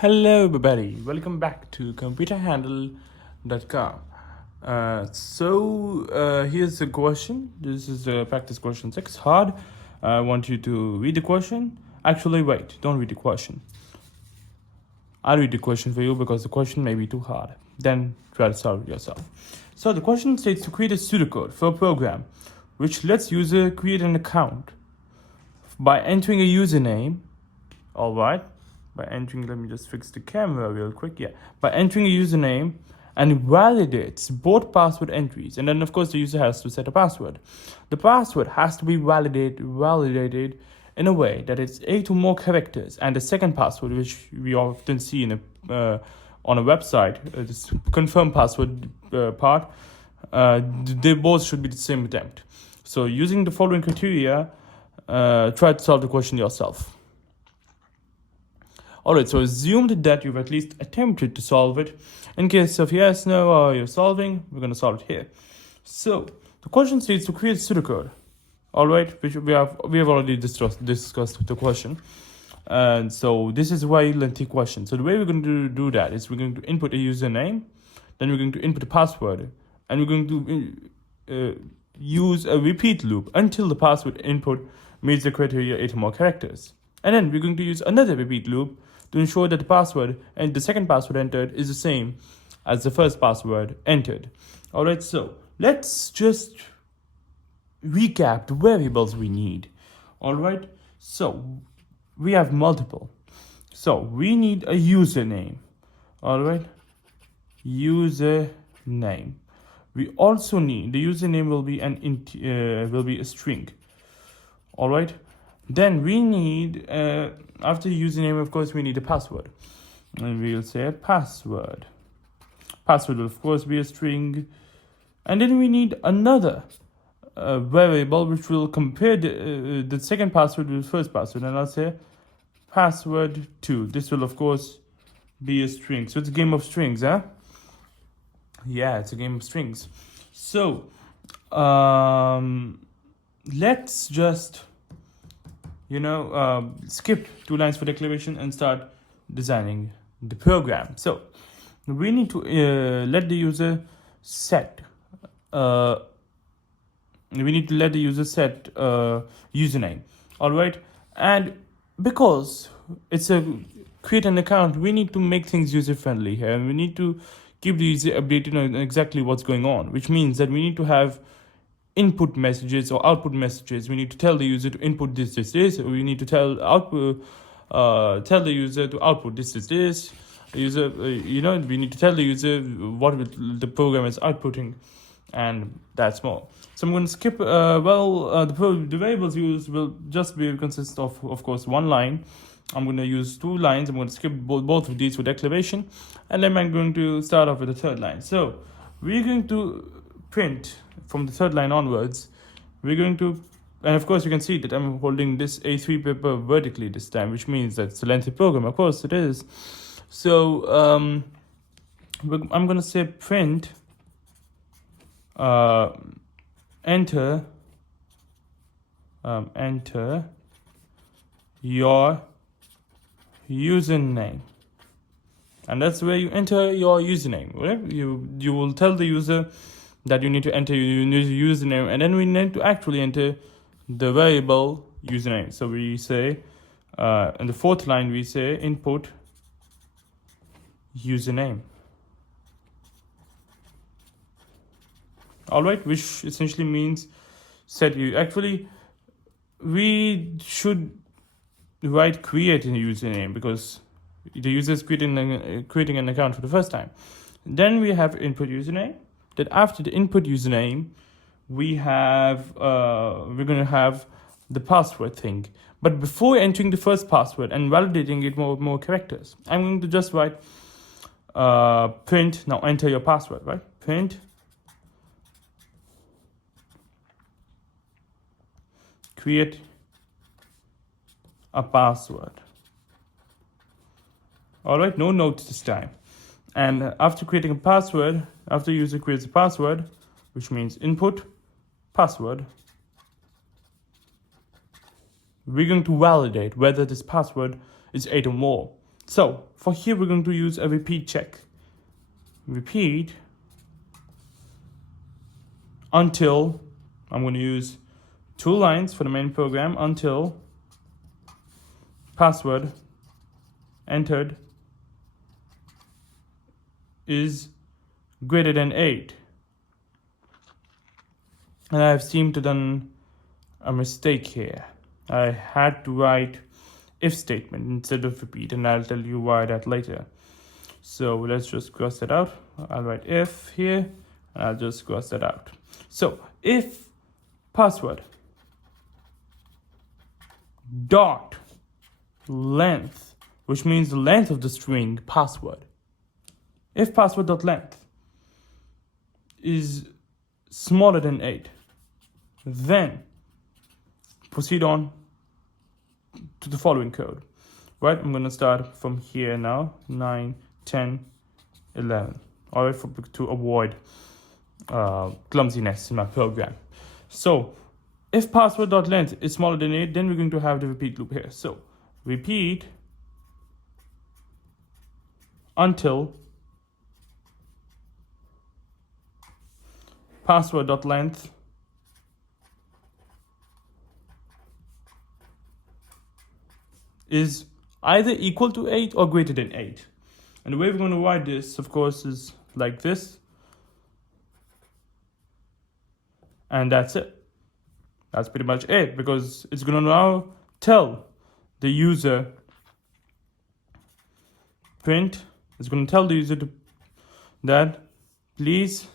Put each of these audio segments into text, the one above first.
Hello, everybody. Welcome back to computerhandle.com. Here's the question. This is practice question 6. Hard. I want you to read the question. Actually, wait. Don't read the question. I'll read the question for you because the question may be too hard. Then try to solve it yourself. So the question states to create a pseudocode for a program which lets user create an account by entering a username. All right. Let me just fix the camera real quick. Yeah. By entering a username and validates both password entries. And then, of course, the user has to set a password. The password has to be validated in a way that it's 8 or more characters. And the second password, which we often see on a website, this confirm password part, they both should be the same attempt. So using the following criteria, try to solve the question yourself. Alright, so assumed that you've at least attempted to solve it. In case of yes, no, or you're solving, we're going to solve it here. So the question states to create pseudocode. Alright, which we have already discussed the question. And so this is a very lengthy question. So the way we're going to do that is we're going to input a username, then we're going to input a password, and we're going to use a repeat loop until the password input meets the criteria 8 or more characters. And then we're going to use another repeat loop to ensure that the password and the second password entered is the same as the first password entered. Alright, so let's just recap the variables we need. Alright, so we have multiple. So we need a username. Alright, username. We also need, the username will be a string. Alright, then we need after username, of course, we need a password. And we'll say a password. Password will, of course, be a string. And then we need another variable which will compare the second password with the first password. And I'll say password 2. This will, of course, be a string. So it's a game of strings, huh? Yeah, it's a game of strings. So let's just skip 2 lines for declaration and start designing the program. So we need to let the user set username. All right, and because it's a create an account, we need to make things user friendly here, and we need to keep the user updated on exactly what's going on, which means that we need to have input messages or output messages. We need to tell the user to input this, or we need to tell the user to output this. The user, we need to tell the user what the program is outputting, and that's more. So I'm going to skip. The variables used will just consist of course, 1 line. I'm going to use 2 lines. I'm going to skip both of these for declaration, and then I'm going to start off with the 3rd line. So we're going to print from the 3rd line onwards. We're going to, and of course you can see that I'm holding this A3 paper vertically this time, which means that it's a lengthy program. Of course it is. So I'm going to say print enter your username. And that's where you enter your username, right? You will tell the user that you need to enter your username, and then we need to actually enter the variable username. So we say, in the 4th line, we say input username. All right, which essentially means set you. Actually, we should write create a username because the user is creating an account for the first time. Then we have input username. That after the input username, we're going to have the password thing. But before entering the first password and validating it more characters, I'm going to just write print. Now enter your password, right? Print create a password. All right, no notes this time. And after creating a password, after the user creates a password, which means input password, we're going to validate whether this password is 8 or more. So for here, we're going to use a repeat check. Repeat until, I'm going to use 2 lines for the main program, until password entered is greater than 8. And I have seemed to done a mistake here. I had to write if statement instead of repeat, and I'll tell you why that later. So let's just cross that out. I'll write if here, and I'll just cross that out. So if password dot length, which means the length of the string password, if password dot length is smaller than 8, then proceed on to the following code. Right, I'm going to start from here now, 9, 10, 11. All right, to avoid clumsiness in my program. So if password.length is smaller than 8, then we're going to have the repeat loop here. So repeat until password.length is either equal to 8 or greater than 8. And the way we're going to write this, of course, is like this. And that's it. That's pretty much it, because it's going to now tell the user print. It's going to tell the user that please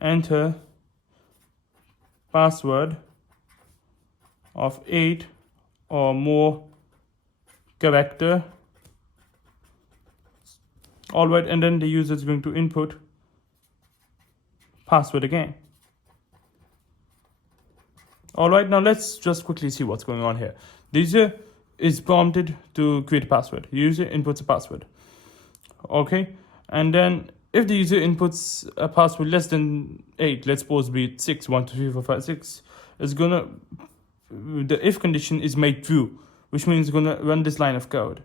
enter password of 8 or more character. All right, and then the user is going to input password again. All right, now let's just quickly see what's going on here. The user is prompted to create a password. The user inputs a password. Okay, and then if the user inputs a password less than 8, let's suppose be it 6, 1, 2, 3, 4, 5, 6, it's gonna, the if condition is made true, which means it's gonna run this line of code.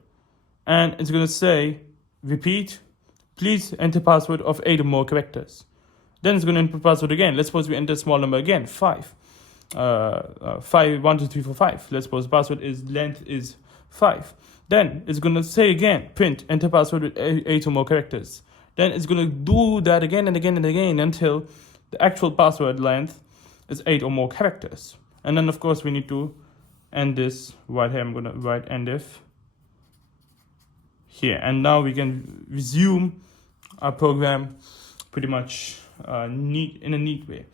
And it's gonna say, repeat, please enter password of 8 or more characters. Then it's gonna input password again. Let's suppose we enter a small number again, 5. 5, 1, 2, 3, 4, 5. Let's suppose password is length is 5. Then it's gonna say again, print, enter password with 8 or more characters. Then it's gonna do that again and again and again until the actual password length is 8 or more characters. And then of course we need to end this right here. I'm gonna write end if here, and now we can resume our program pretty much in a neat way.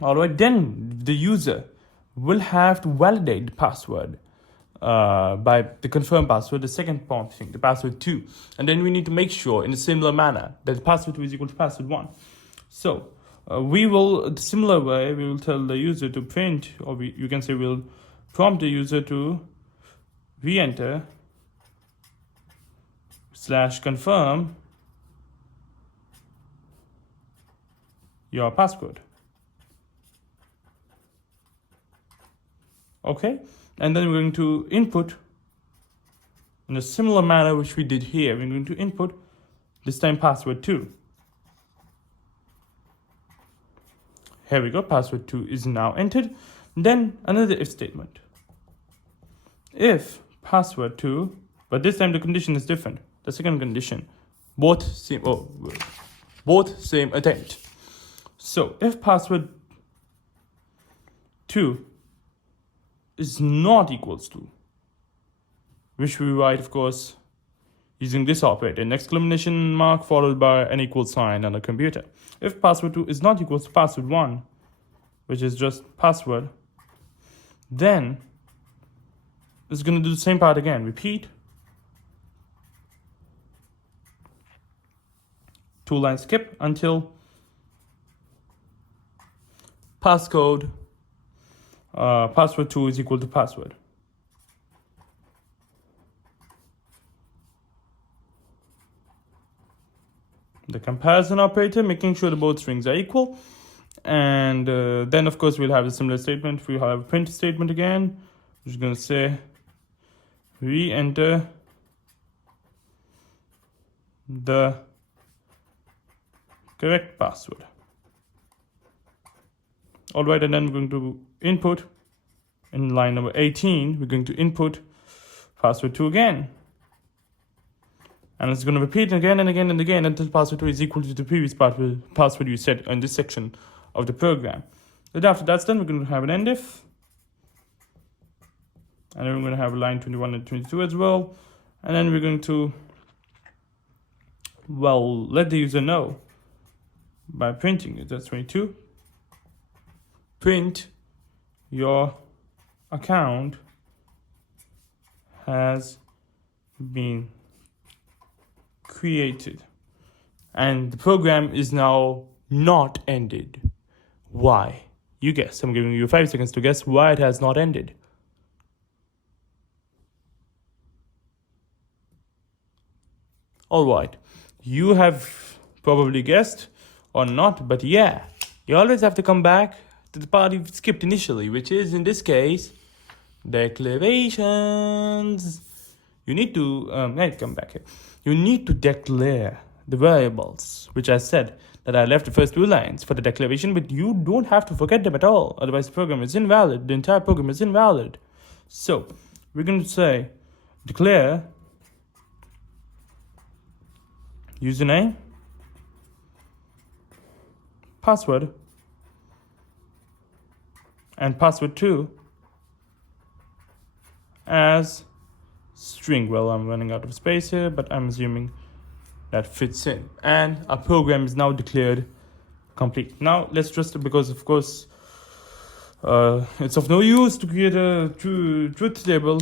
All right, then the user will have to validate the password by the confirm password, the second prompt thing, the password 2. And then we need to make sure in a similar manner that the password 2 is equal to password 1. So we will, similar way, we will tell the user to print, or you can say we'll prompt the user to re-enter /confirm your password. Okay, and then we're going to input in a similar manner which we did here. We're going to input this time password 2. Here we go, password 2 is now entered. Then another if statement. If password 2, but this time the condition is different. The second condition, both same attempt. So if password 2 is not equals to, which we write, of course, using this operator, an exclamation mark followed by an equal sign on a computer. If password 2 is not equals to password 1, which is just password, then it's going to do the same part again. Repeat, 2-line skip until passcode password 2 is equal to password. The comparison operator, making sure that both strings are equal. And then of course we'll have a similar statement. We'll have a print statement again, which is going to say re-enter the correct password. All right, and then we're going to input in line number 18, we're going to input password 2 again. And it's going to repeat again and again and again until password 2 is equal to the previous password you set in this section of the program. Then after that's done, we're going to have an end if. And then we're going to have line 21 and 22 as well. And then we're going to, well, let the user know by printing it. That's 22. Print your account has been created. And the program is now not ended. Why? You guess. I'm giving you 5 seconds to guess why it has not ended. All right. You have probably guessed or not, but yeah, you always have to come back to the part you skipped initially, which is, in this case, declarations. You need to, come back here. You need to declare the variables, which I said that I left the first 2 lines for the declaration, but you don't have to forget them at all. Otherwise, the program is invalid. The entire program is invalid. So, we're going to say declare username, password, and password 2 as string. Well, I'm running out of space here, but I'm assuming that fits in. And our program is now declared complete. Now, let's just, because of course, it's of no use to create a truth table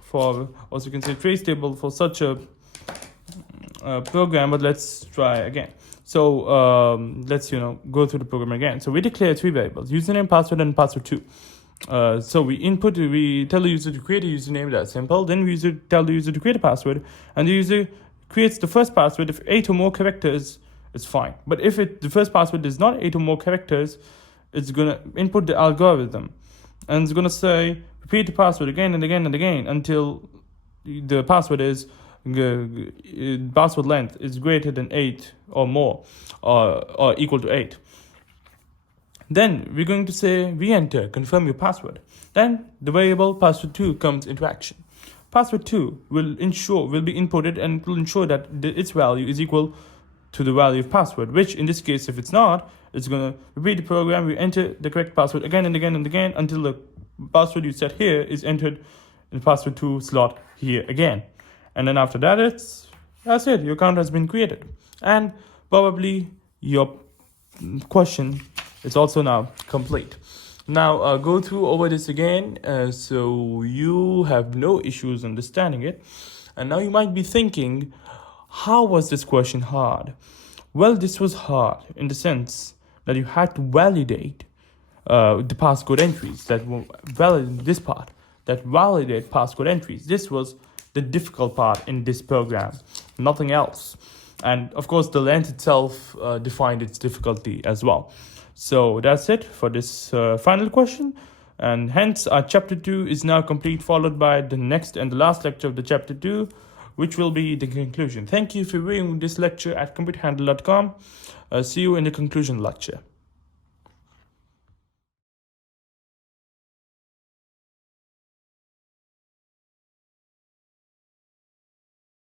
for, or you can say trace table for such a program, but let's try again. So let's go through the program again. So we declare 3 variables: username, password, and password 2. So we tell the user to create a username. That's simple. Then we tell the user to create a password, and the user creates the first password. If 8 or more characters, it's fine. But if the first password is not 8 or more characters, it's gonna input the algorithm, and it's gonna say repeat the password again and again and again until the password password length is greater than 8 or more, or equal to 8. Then we're going to say re-enter, confirm your password. Then the variable password 2 comes into action. Password 2 will be inputted, and it will ensure that its value is equal to the value of password, which in this case, if it's not, it's going to repeat the program. We enter the correct password again and again and again until the password you set here is entered in the password 2 slot here again. And then after that, that's it. Your account has been created. And probably your question is also now complete. Now, go through over this again so you have no issues understanding it. And now you might be thinking, how was this question hard? Well, this was hard in the sense that you had to validate the passcode entries that were valid this part, that validate passcode entries. This was the difficult part in this program, nothing else. And of course, the length itself defined its difficulty as well. So that's it for this final question. And hence, our chapter 2 is now complete, followed by the next and the last lecture of the chapter 2, which will be the conclusion. Thank you for viewing this lecture at computerhandle.com. See you in the conclusion lecture.